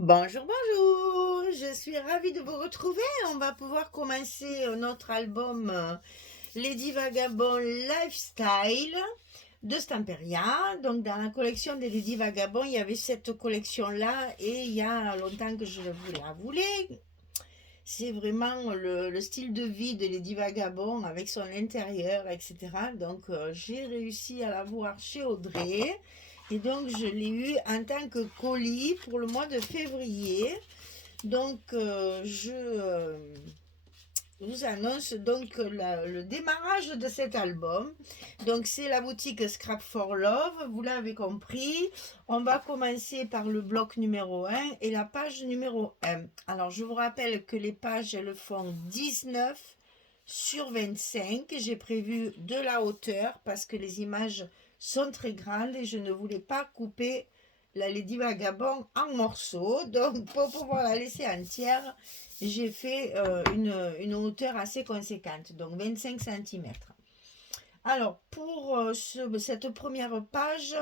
Bonjour, bonjour, je suis ravie de vous retrouver. On va pouvoir commencer notre album Lady Vagabond Lifestyle de Stamperia. Donc dans la collection des Lady Vagabond, il y avait cette collection-là et il y a longtemps que je vous la voulais. C'est vraiment le style de vie de Lady Vagabond avec son intérieur, etc. Donc j'ai réussi à l'avoir chez Audrey. Et donc je l'ai eu en tant que colis pour le mois de février. Donc je vous annonce donc le démarrage de cet album. Donc c'est la boutique Scrap for Love, vous l'avez compris. On va commencer par le bloc numéro 1 et la page numéro 1. Alors je vous rappelle que les pages elles font 19 sur 25. J'ai prévu de la hauteur parce que les images sont très grandes et je ne voulais pas couper la Lady Vagabond en morceaux. Donc pour pouvoir la laisser entière, j'ai fait une hauteur assez conséquente, donc 25 centimètres. Alors, pour cette première page,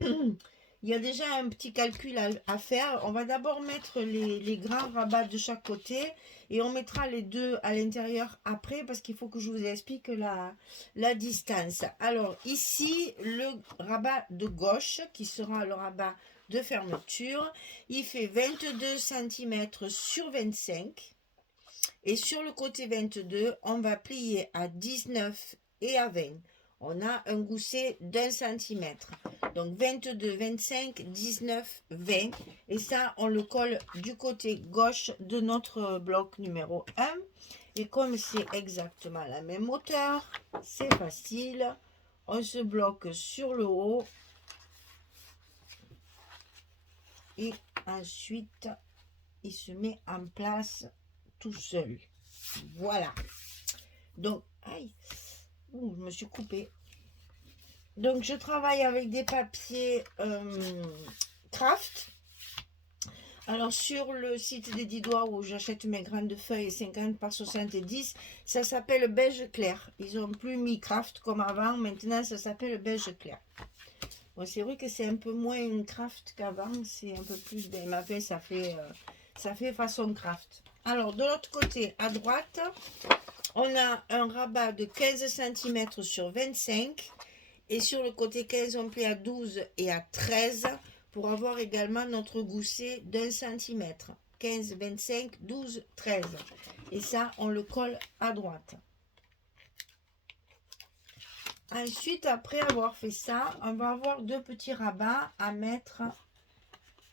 il y a déjà un petit calcul à faire. On va d'abord mettre les grands rabats de chaque côté et on mettra les deux à l'intérieur après parce qu'il faut que je vous explique la distance. Alors, ici, le rabat de gauche qui sera le rabat de fermeture, il fait 22 centimètres sur 25. Et sur le côté 22, on va plier à 19 et à 20. On a un gousset d'1 centimètre. Donc 22, 25, 19, 20. Et ça, on le colle du côté gauche de notre bloc numéro 1. Et comme c'est exactement la même hauteur, c'est facile. On se bloque sur le haut. Et ensuite, il se met en place tout seul. Voilà. Donc, aïe, ouh, je me suis coupée. Donc, je travaille avec des papiers craft. Alors, sur le site des 10 doigts où j'achète mes grandes feuilles 50 par 70, ça s'appelle beige clair. Ils n'ont plus mis craft comme avant. Maintenant, ça s'appelle beige clair. Bon, c'est vrai que c'est un peu moins une craft qu'avant. C'est un peu plus... Ben, ma feuille, ça fait façon craft. Alors, de l'autre côté, à droite, on a un rabat de 15 centimètres sur 25 et sur le côté 15 on plie à 12 et à 13 pour avoir également notre gousset d'1 centimètre. 15, 25, 12, 13. Et ça, on le colle à droite. Ensuite, après avoir fait ça, on va avoir deux petits rabats à mettre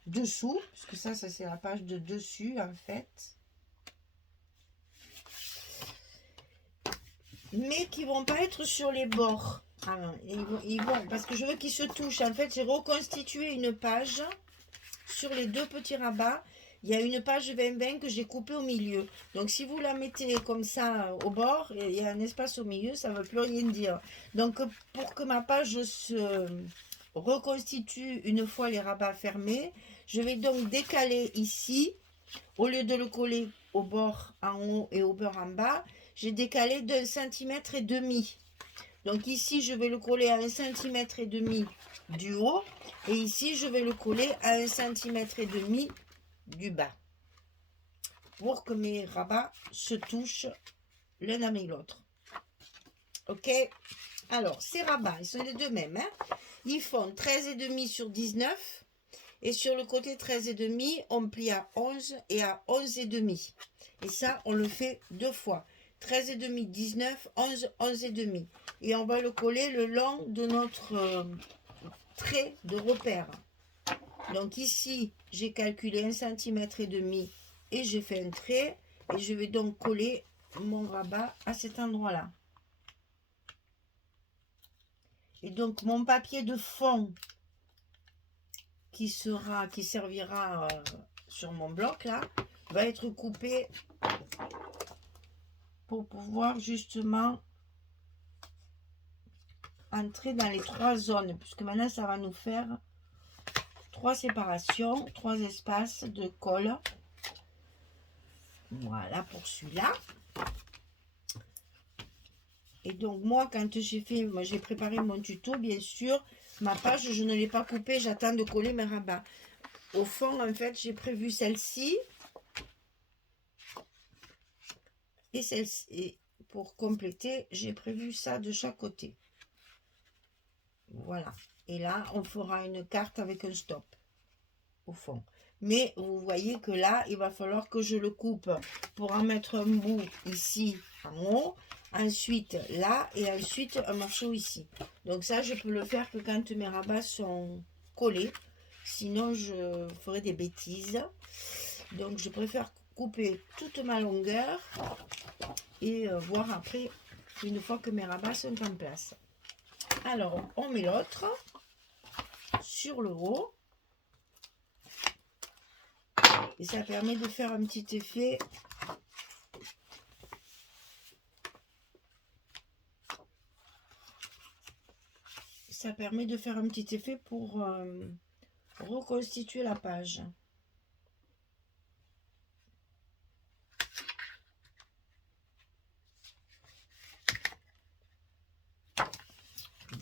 dessous, parce que ça c'est la page de dessus en fait. Mais qui vont pas être sur les bords. Ah, ils vont, parce que je veux qu'ils se touchent. En fait, j'ai reconstitué une page sur les deux petits rabats. Il y a une page 20-20 que j'ai coupée au milieu. Donc, si vous la mettez comme ça au bord, il y a un espace au milieu, ça ne veut plus rien dire. Donc, pour que ma page se reconstitue une fois les rabats fermés, je vais donc décaler ici, au lieu de le coller au bord en haut et au bord en bas, j'ai décalé d'1,5 cm. Donc ici, je vais le coller à 1,5 cm du haut. Et ici, je vais le coller à 1,5 cm du bas. Pour que mes rabats se touchent l'un avec l'autre. Ok. Alors, ces rabats, ils sont les deux mêmes. Ils font 13,5 sur 19. Et sur le côté 13,5, on plie à 11 et à 11,5. Et ça, on le fait deux fois. 13,5, 19, 11, 11,5. Et on va le coller le long de notre trait de repère. Donc ici, j'ai calculé 1,5 cm et j'ai fait un trait. Et je vais donc coller mon rabat à cet endroit-là. Et donc mon papier de fond qui servira sur mon bloc là, va être coupé pour pouvoir justement entrer dans les trois zones, puisque maintenant ça va nous faire trois séparations, trois espaces de colle. Voilà pour celui-là. Et donc moi, quand j'ai préparé mon tuto, bien sûr, ma page, je ne l'ai pas coupée, j'attends de coller mes rabats. au fond, en fait, j'ai prévu celle-ci et celle-ci. Et pour compléter, j'ai prévu ça de chaque côté. Voilà. Et là, on fera une carte avec un stop au fond. Mais vous voyez que là, il va falloir que je le coupe pour en mettre un bout ici en haut, ensuite là, et ensuite un morceau ici. Donc ça, je peux le faire que quand mes rabats sont collés. Sinon, je ferai des bêtises. Donc, je préfère couper toute ma longueur et voir après, une fois que mes rabats sont en place. Alors, on met l'autre sur le haut. Et ça permet de faire un petit effet. Ça permet de faire un petit effet pour reconstituer la page.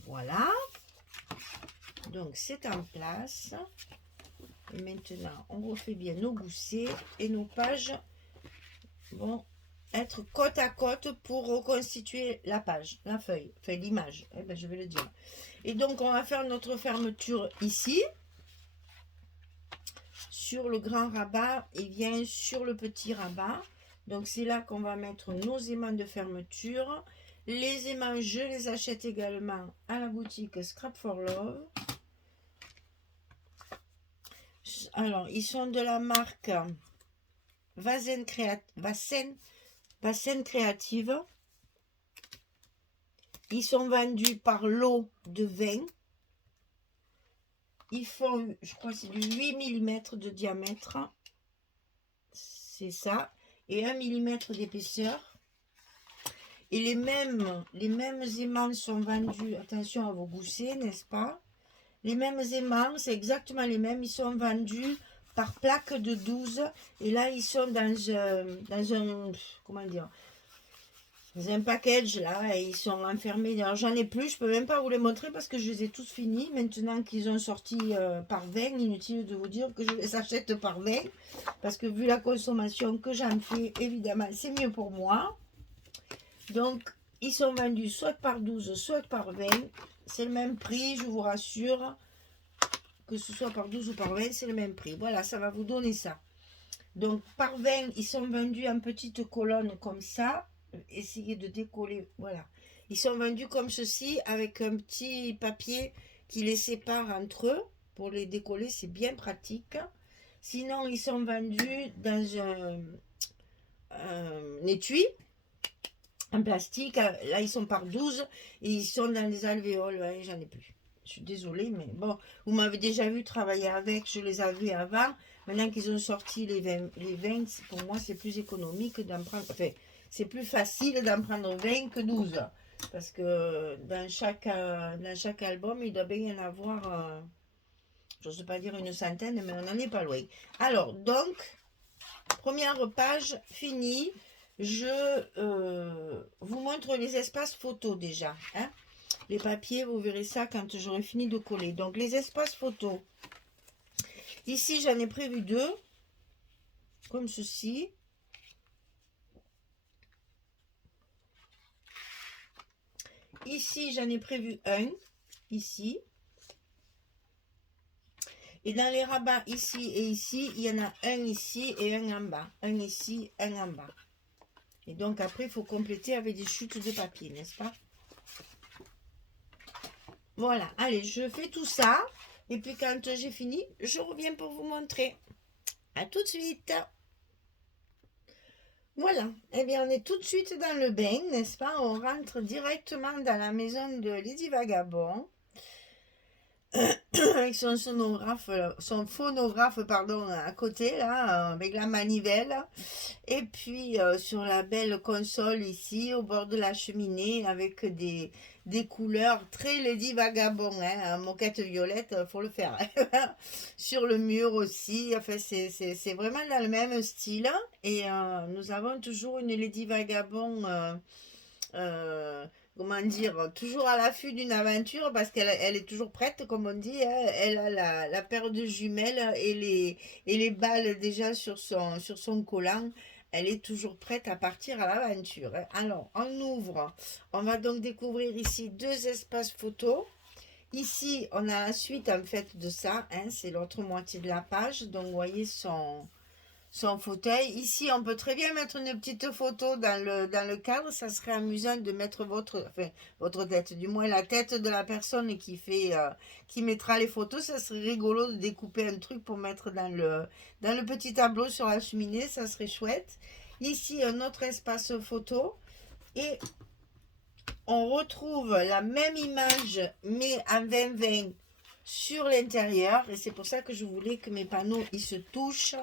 Voilà. Donc, c'est en place. Et maintenant, on refait bien nos goussets et nos pages vont être côte à côte pour reconstituer la page, la feuille, enfin l'image, eh ben, je vais le dire. Et donc, on va faire notre fermeture ici, sur le grand rabat et bien sur le petit rabat. Donc, c'est là qu'on va mettre nos aimants de fermeture. Les aimants, je les achète également à la boutique Scrap for Love. Alors, ils sont de la marque Vasen Créative. Ils sont vendus par lot de 20. Ils font, je crois, c'est du 8 mm de diamètre. C'est ça. Et 1 mm d'épaisseur. Et les mêmes aimants sont vendus, attention à vos goussets, n'est-ce pas? Les mêmes aimants, c'est exactement les mêmes. Ils sont vendus par plaque de 12. Et là, ils sont dans un comment dire, dans un package là. Et ils sont enfermés. Alors, j'en ai plus. Je peux même pas vous les montrer parce que je les ai tous finis. Maintenant qu'ils ont sorti par 20, inutile de vous dire que je les achète par 20. Parce que vu la consommation que j'en fais, évidemment, c'est mieux pour moi. Donc, ils sont vendus soit par 12, soit par 20. C'est le même prix, je vous rassure. Que ce soit par 12 ou par 20, c'est le même prix. Voilà, ça va vous donner ça. Donc, par 20, ils sont vendus en petites colonnes comme ça. Essayez de décoller. Voilà. Ils sont vendus comme ceci, avec un petit papier qui les sépare entre eux. Pour les décoller, c'est bien pratique. Sinon, ils sont vendus dans un étui en plastique. Là, ils sont par 12 et ils sont dans les alvéoles. Ouais, j'en ai plus. Je suis désolée, mais bon, vous m'avez déjà vu travailler avec, je les avais avant. Maintenant qu'ils ont sorti les 20, pour moi, c'est plus économique d'en prendre. Enfin, c'est plus facile d'en prendre 20 que 12. Parce que dans chaque album, il doit bien y en avoir, je n'ose pas dire une centaine, mais on n'en est pas loin. Alors, donc, première page finie. Je vous montre les espaces photos déjà. Hein. Les papiers, vous verrez ça quand j'aurai fini de coller. Donc, les espaces photos. Ici, j'en ai prévu 2. Comme ceci. Ici, j'en ai prévu un. Ici. Et dans les rabats, ici et ici, il y en a un ici et un en bas. Un ici, un en bas. Et donc, après, il faut compléter avec des chutes de papier, n'est-ce pas? Voilà, allez, je fais tout ça. Et puis quand j'ai fini, je reviens pour vous montrer. À tout de suite. Voilà, eh bien on est tout de suite dans le bain, n'est-ce pas? On rentre directement dans la maison de Lady Vagabond. Avec son phonographe, pardon, à côté, là, avec la manivelle. Et puis, sur la belle console ici, au bord de la cheminée, avec des couleurs très Lady Vagabond, hein, moquette violette, faut le faire. Sur le mur aussi, enfin, c'est vraiment dans le même style. Et nous avons toujours une Lady Vagabond comment dire, toujours à l'affût d'une aventure parce qu'elle est toujours prête, comme on dit, hein. Elle a la paire de jumelles et les balles déjà sur son collant. Elle est toujours prête à partir à l'aventure, hein. Alors, on ouvre. On va donc découvrir ici deux espaces photos. Ici, on a la suite en fait de ça, hein, c'est l'autre moitié de la page. Donc, vous voyez son fauteuil. Ici, on peut très bien mettre une petite photo dans le cadre. Ça serait amusant de mettre votre tête, du moins la tête de la personne qui mettra les photos. Ça serait rigolo de découper un truc pour mettre dans le petit tableau sur la cheminée. Ça serait chouette. Ici, un autre espace photo. Et on retrouve la même image, mais en 20-20 sur l'intérieur. Et c'est pour ça que je voulais que mes panneaux, ils se touchent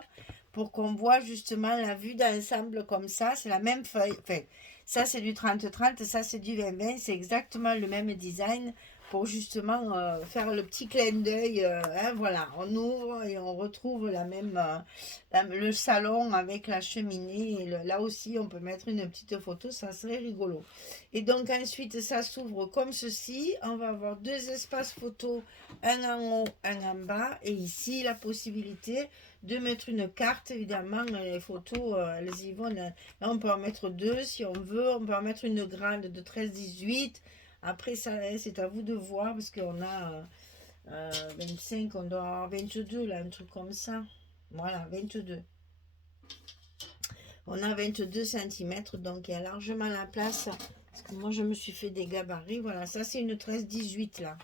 pour qu'on voit justement la vue d'ensemble comme ça. C'est la même feuille. Enfin, ça, c'est du 30-30, ça, c'est du 20-20. C'est exactement le même design pour justement faire le petit clin d'œil. Hein, voilà, on ouvre et on retrouve le salon avec la cheminée. Et là aussi, on peut mettre une petite photo, ça serait rigolo. Et donc ensuite, ça s'ouvre comme ceci. On va avoir deux espaces photos, un en haut, un en bas. Et ici, la possibilité de mettre une carte. Évidemment, les photos, elles y vont. Là, on peut en mettre deux si on veut. On peut en mettre une grande de 13-18. Après, ça, c'est à vous de voir parce qu'on a 25, on doit avoir 22, là, un truc comme ça. Voilà, 22. On a 22 cm, donc il y a largement la place. Parce que moi, je me suis fait des gabarits. Voilà, ça, c'est une 13-18, là.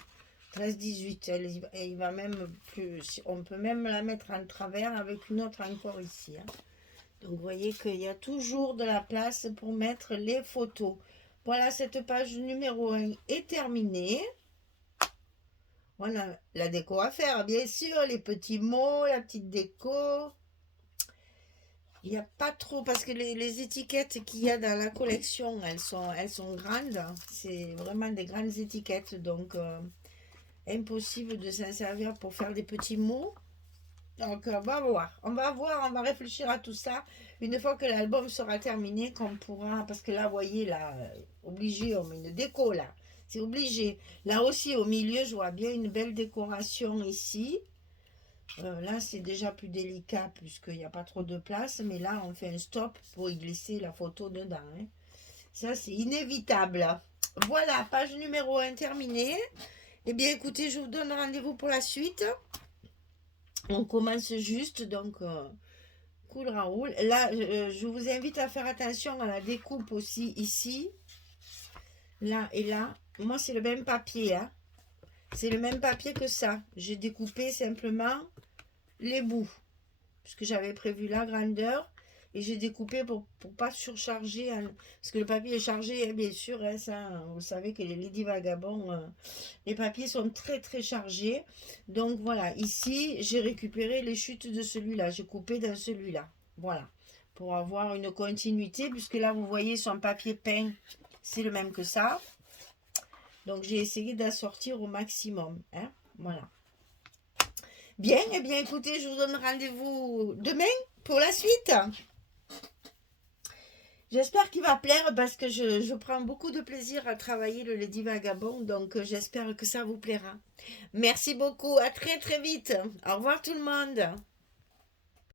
13-18. Elle va même plus. On peut même la mettre en travers avec une autre encore ici, hein. Donc, vous voyez qu'il y a toujours de la place pour mettre les photos. Voilà, cette page numéro 1 est terminée. Voilà, la déco à faire, bien sûr. Les petits mots, la petite déco. Il n'y a pas trop, parce que les étiquettes qu'il y a dans la collection, elles sont grandes. C'est vraiment des grandes étiquettes, donc impossible de s'en servir pour faire des petits mots. Donc on va voir, on va réfléchir à tout ça. Une fois que l'album sera terminé, qu'on pourra, parce que là, vous voyez, là, obligé, on met une déco, là. C'est obligé. Là aussi, au milieu, je vois bien une belle décoration ici. Là, c'est déjà plus délicat puisqu'il n'y a pas trop de place. Mais là, on fait un stop pour y glisser la photo dedans, hein. Ça, c'est inévitable. Voilà, page numéro 1 terminée. Eh bien, écoutez, je vous donne rendez-vous pour la suite. On commence juste, donc, cool Raoul. Là, je vous invite à faire attention à la découpe aussi ici. Là et là. Moi, c'est le même papier, hein. C'est le même papier que ça. J'ai découpé simplement les bouts, puisque j'avais prévu la grandeur et j'ai découpé pour pas surcharger, hein, parce que le papier est chargé, hein, bien sûr, hein, ça, vous savez que les Lady Vagabond, les papiers sont très très chargés. Donc voilà, ici j'ai récupéré les chutes de celui-là, j'ai coupé dans celui-là, voilà, pour avoir une continuité, puisque là vous voyez son papier peint, c'est le même que ça. Donc j'ai essayé d'assortir au maximum, hein, voilà. Bien, eh bien écoutez, je vous donne rendez-vous demain pour la suite. J'espère qu'il va plaire parce que je prends beaucoup de plaisir à travailler le Lady Vagabond, donc j'espère que ça vous plaira. Merci beaucoup, à très très vite. Au revoir tout le monde.